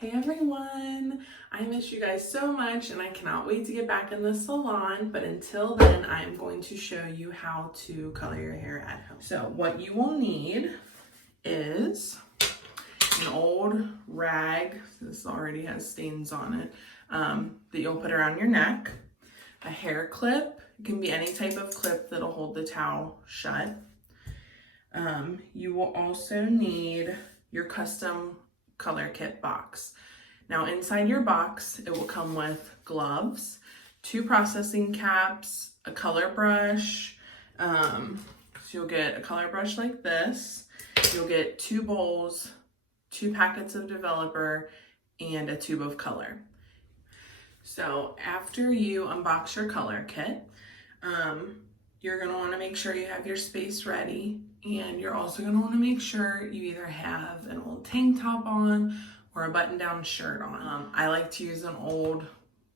Hey everyone! I miss you guys so much and I cannot wait to get back in the salon, but until then I'm going to show you how to color your hair at home. So what you will need is an old rag, this already has stains on it, that you'll put around your neck, a hair clip, it can be any type of clip that'll hold the towel shut. You will also need your custom color kit box. Now inside your box, it will come with gloves, 2 processing caps, a color brush. So you'll get a color brush like this. You'll get 2 bowls, 2 packets of developer, and a tube of color. So after you unbox your color kit, you're going to want to make sure you have your space ready, and you're also going to want to make sure you either have an old tank top on or a button-down shirt on. I like to use an old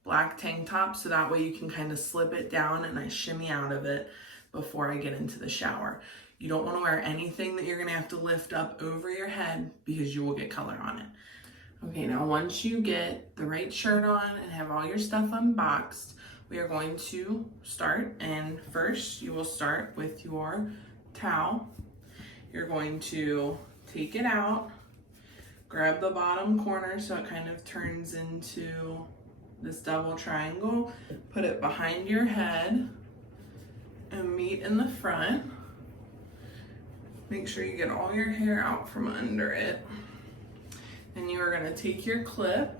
black tank top so that way you can kind of slip it down and I shimmy out of it before I get into the shower. You don't want to wear anything that you're going to have to lift up over your head because you will get color on it. Okay, now once you get the right shirt on and have all your stuff unboxed, we are going to start, and first you will start with your towel. You're going to take it out, grab the bottom corner so it kind of turns into this double triangle, put it behind your head and meet in the front. Make sure you get all your hair out from under it. Then you are going to take your clip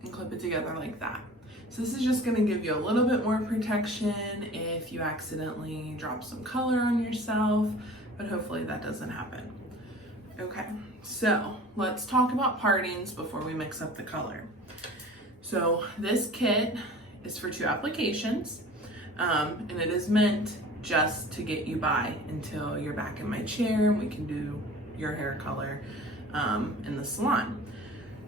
and clip it together like that. So this is just going to give you a little bit more protection if you accidentally drop some color on yourself, but hopefully that doesn't happen. Okay, so let's talk about partings before we mix up the color. So this kit is for 2 applications, and it is meant just to get you by until you're back in my chair and we can do your hair color in the salon.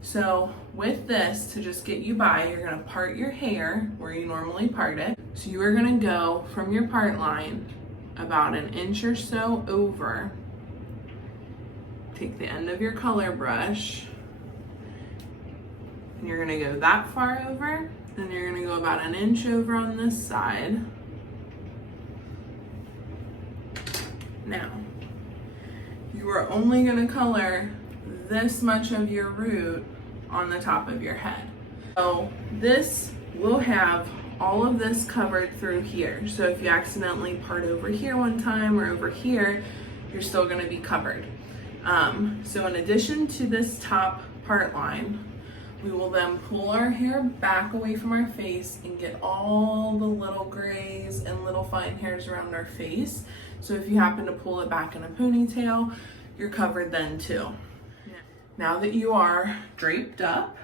So with this, to just get you by, you're gonna part your hair where you normally part it. So you are gonna go from your part line about an inch or so over. Take the end of your color brush, and you're gonna go that far over, and you're gonna go about an inch over on this side. Now, you are only gonna color this much of your root on the top of your head. So this will have all of this covered through here. So if you accidentally part over here one time or over here, you're still gonna be covered. So in addition to this top part line, we will then pull our hair back away from our face and get all the little grays and little fine hairs around our face. So if you happen to pull it back in a ponytail, you're covered then too. Now that you are draped up,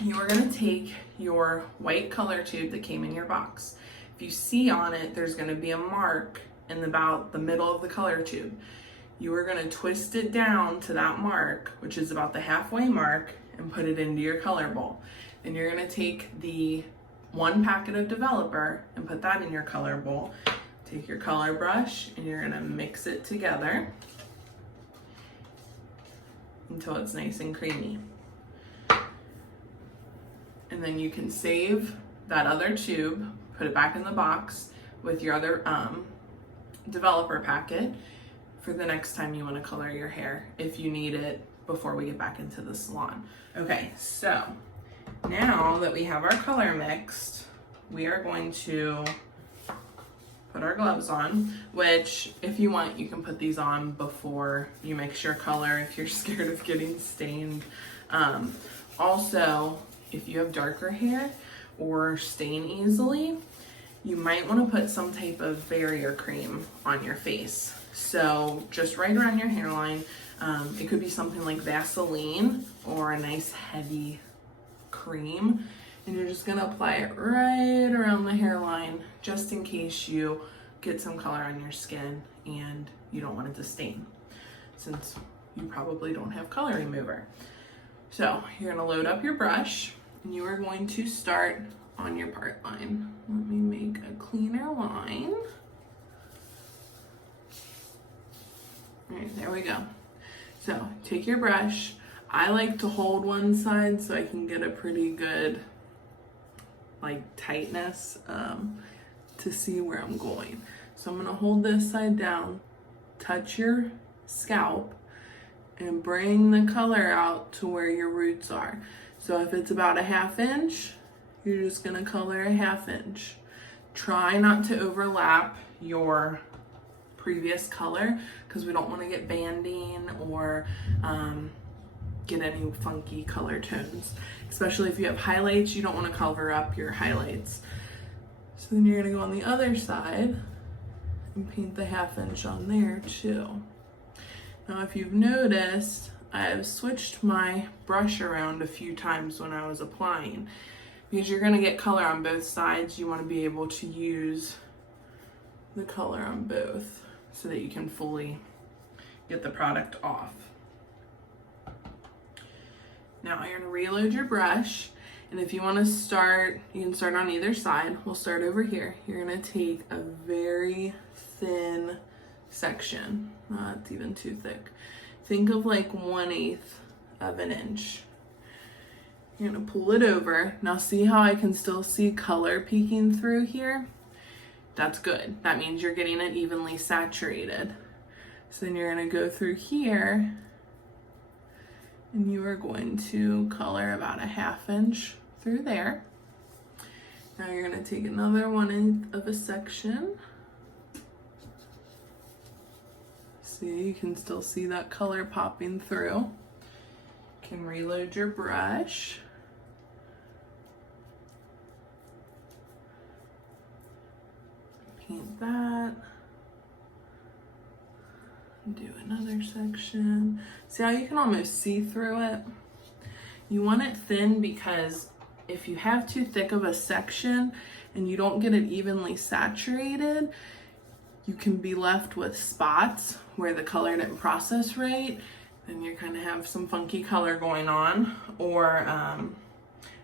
you are going to take your white color tube that came in your box. If you see on it, there's going to be a mark in about the middle of the color tube. You are going to twist it down to that mark, which is about the halfway mark, and put it into your color bowl. Then you're going to take the 1 packet of developer and put that in your color bowl. Take your color brush and you're going to mix it together until it's nice and creamy. And then you can save that other tube, put it back in the box with your other developer packet for the next time you want to color your hair, if you need it before we get back into the salon. Okay, so now that we have our color mixed, we are going to put our gloves on, which if you want, you can put these on before you mix your color if you're scared of getting stained. Also, if you have darker hair or stain easily, you might want to put some type of barrier cream on your face. So just right around your hairline, it could be something like Vaseline or a nice heavy cream. And you're just gonna apply it right around the hairline just in case you get some color on your skin and you don't want it to stain, since you probably don't have color remover. So you're gonna load up your brush and you are going to start on your part line. Let me make a cleaner line. All right, there we go. So take your brush, I like to hold one side so I can get a pretty good like tightness to see where I'm going. So I'm gonna hold this side down, touch your scalp, and bring the color out to where your roots are. So if it's about a 1/2 inch, you're just gonna color a 1/2 inch. Try not to overlap your previous color because we don't want to get banding or get any funky color tones. Especially if you have highlights, you don't want to cover up your highlights. So then you're gonna go on the other side and paint the 1/2 inch on there too. Now if you've noticed, I've switched my brush around a few times when I was applying. Because you're gonna get color on both sides, you wanna be able to use the color on both so that you can fully get the product off. Now you're gonna reload your brush, and if you wanna start, you can start on either side. We'll start over here. You're gonna take a very thin section, not even too thick. Think of like 1/8 of an inch. You're gonna pull it over. Now see how I can still see color peeking through here? That's good. That means you're getting it evenly saturated. So then you're gonna go through here and you are going to color about a 1/2 inch through there. Now you're gonna take another 1/8 of a section. See, you can still see that color popping through. You can reload your brush. Paint that. Do another section. See how you can almost see through it? You want it thin because if you have too thick of a section and you don't get it evenly saturated, you can be left with spots where the color didn't process right, and you kind of have some funky color going on, or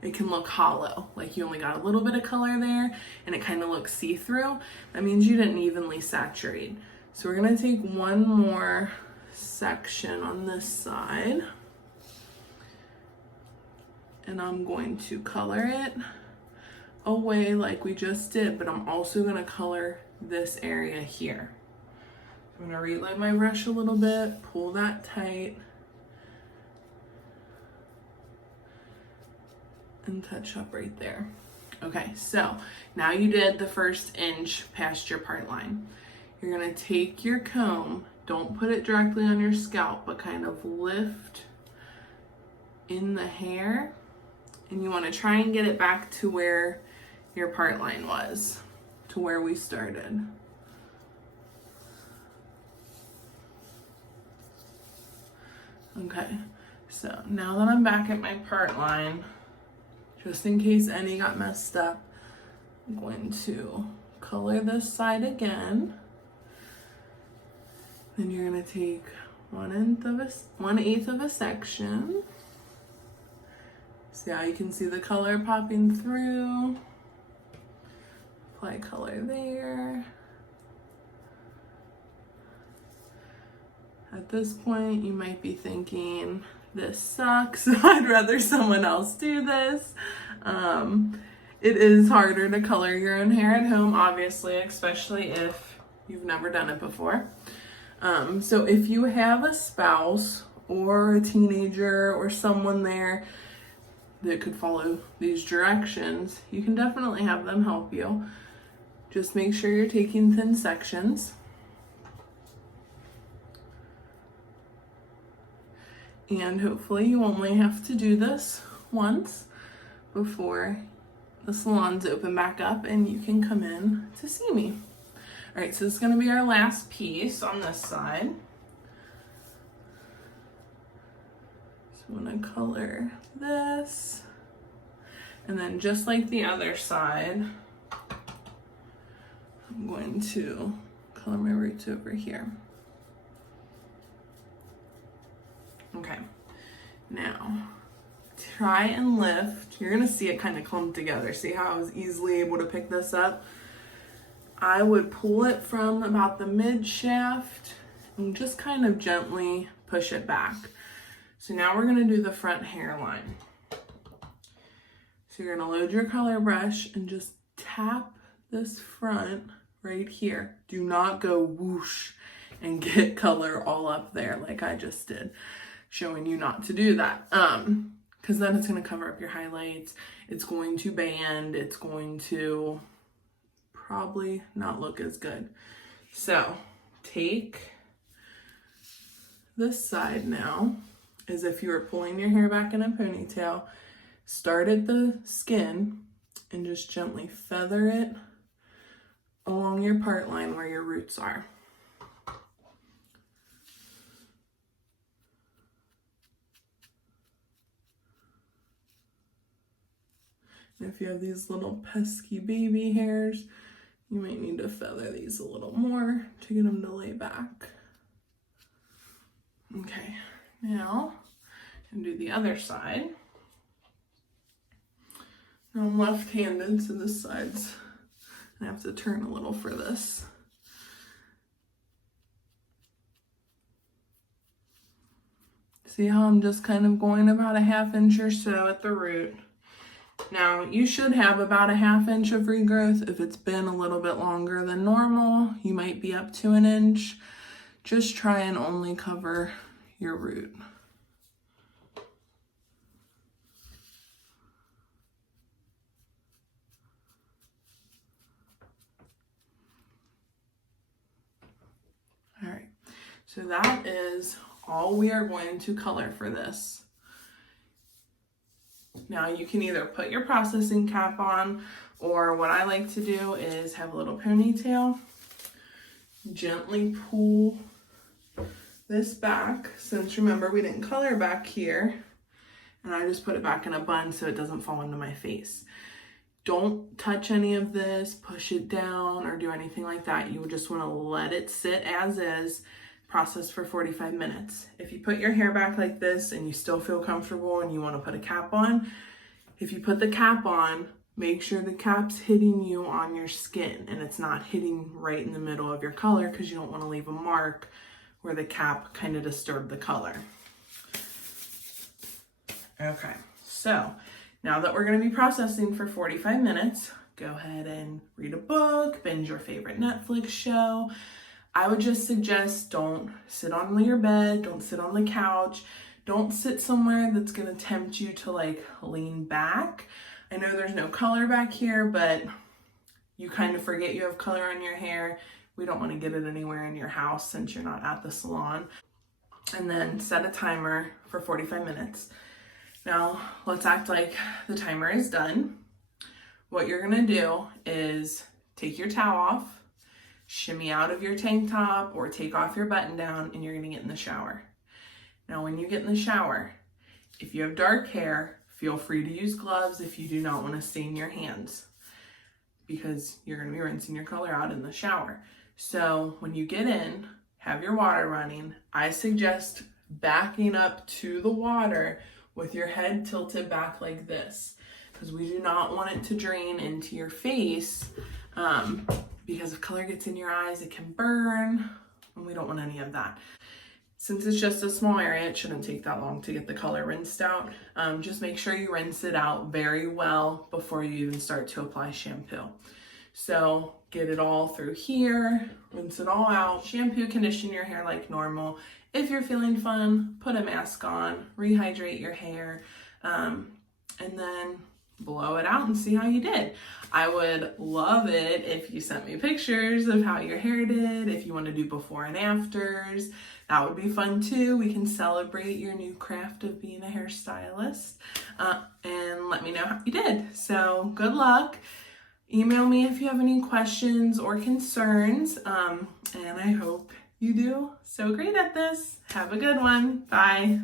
it can look hollow, like you only got a little bit of color there and it kind of looks see-through. That means you didn't evenly saturate. So we're gonna take one more section on this side, and I'm going to color it away like we just did, but I'm also gonna color this area here. I'm gonna reload my brush a little bit, pull that tight, and touch up right there. Okay, so now you did the first inch past your part line. You're gonna take your comb, don't put it directly on your scalp, but kind of lift in the hair, and you wanna try and get it back to where your part line was, to where we started. Okay, so now that I'm back at my part line, just in case any got messed up, I'm going to color this side again. Then you're gonna take 1/8 of a section. See how you can see the color popping through? Apply color there. At this point, you might be thinking, this sucks. I'd rather someone else do this. It is harder to color your own hair at home, obviously, especially if you've never done it before. So if you have a spouse or a teenager or someone there that could follow these directions, you can definitely have them help you. Just make sure you're taking thin sections. And hopefully you only have to do this once before the salon's open back up and you can come in to see me. All right, so this is gonna be our last piece on this side. So I'm gonna color this. And then just like the other side, I'm going to color my roots over here. Okay, now try and lift. You're gonna see it kind of clump together. See how I was easily able to pick this up? I would pull it from about the mid shaft and just kind of gently push it back. So now we're gonna do the front hairline. So you're gonna load your color brush and just tap this front right here. Do not go whoosh and get color all up there like I just did, showing you not to do that. Because then it's gonna cover up your highlights. It's going to band. It's going to probably not look as good. So take this side now, as if you were pulling your hair back in a ponytail. Start at the skin and just gently feather it along your part line where your roots are. And if you have these little pesky baby hairs, you might need to feather these a little more to get them to lay back. Okay, now I'm gonna do the other side. Now I'm left-handed, so this side's I have to turn a little for this. See how I'm just kind of going about a 1/2 inch or so at the root. Now you should have about a 1/2 inch of regrowth. If it's been a little bit longer than normal, you might be up to 1 inch. Just try and only cover your root. All right, so that is all we are going to color for this. Now you can either put your processing cap on, or what I like to do is have a little ponytail, gently pull this back, since remember we didn't color back here, and I just put it back in a bun so it doesn't fall into my face. Don't touch any of this, push it down, or do anything like that. You just want to let it sit as is, process for 45 minutes. If you put your hair back like this and you still feel comfortable and you want to put a cap on, if you put the cap on, make sure the cap's hitting you on your skin and it's not hitting right in the middle of your color, because you don't want to leave a mark where the cap kind of disturbed the color. Okay, so now that we're going to be processing for 45 minutes, go ahead and read a book, binge your favorite Netflix show. I would just suggest don't sit on your bed, don't sit on the couch, don't sit somewhere that's going to tempt you to like lean back. I know there's no color back here, but you kind of forget you have color on your hair. We don't want to get it anywhere in your house since you're not at the salon. And then set a timer for 45 minutes. Now, let's act like the timer is done. What you're gonna do is take your towel off, shimmy out of your tank top, or take off your button down, and you're gonna get in the shower. Now, when you get in the shower, if you have dark hair, feel free to use gloves if you do not want to stain your hands, because you're gonna be rinsing your color out in the shower. So when you get in, have your water running. I suggest backing up to the water with your head tilted back like this, because we do not want it to drain into your face, because if color gets in your eyes, it can burn, and we don't want any of that. Since it's just a small area, it shouldn't take that long to get the color rinsed out. Just make sure you rinse it out very well before you even start to apply shampoo. So get it all through here, rinse it all out, shampoo, condition your hair like normal. If you're feeling fun, put a mask on, rehydrate your hair, and then blow it out and see how you did. I would love it if you sent me pictures of how your hair did. If you want to do before and afters, that would be fun too. We can celebrate your new craft of being a hairstylist, and let me know how you did. So good luck. Email me if you have any questions or concerns, and I hope you do so great at this. Have a good one. Bye.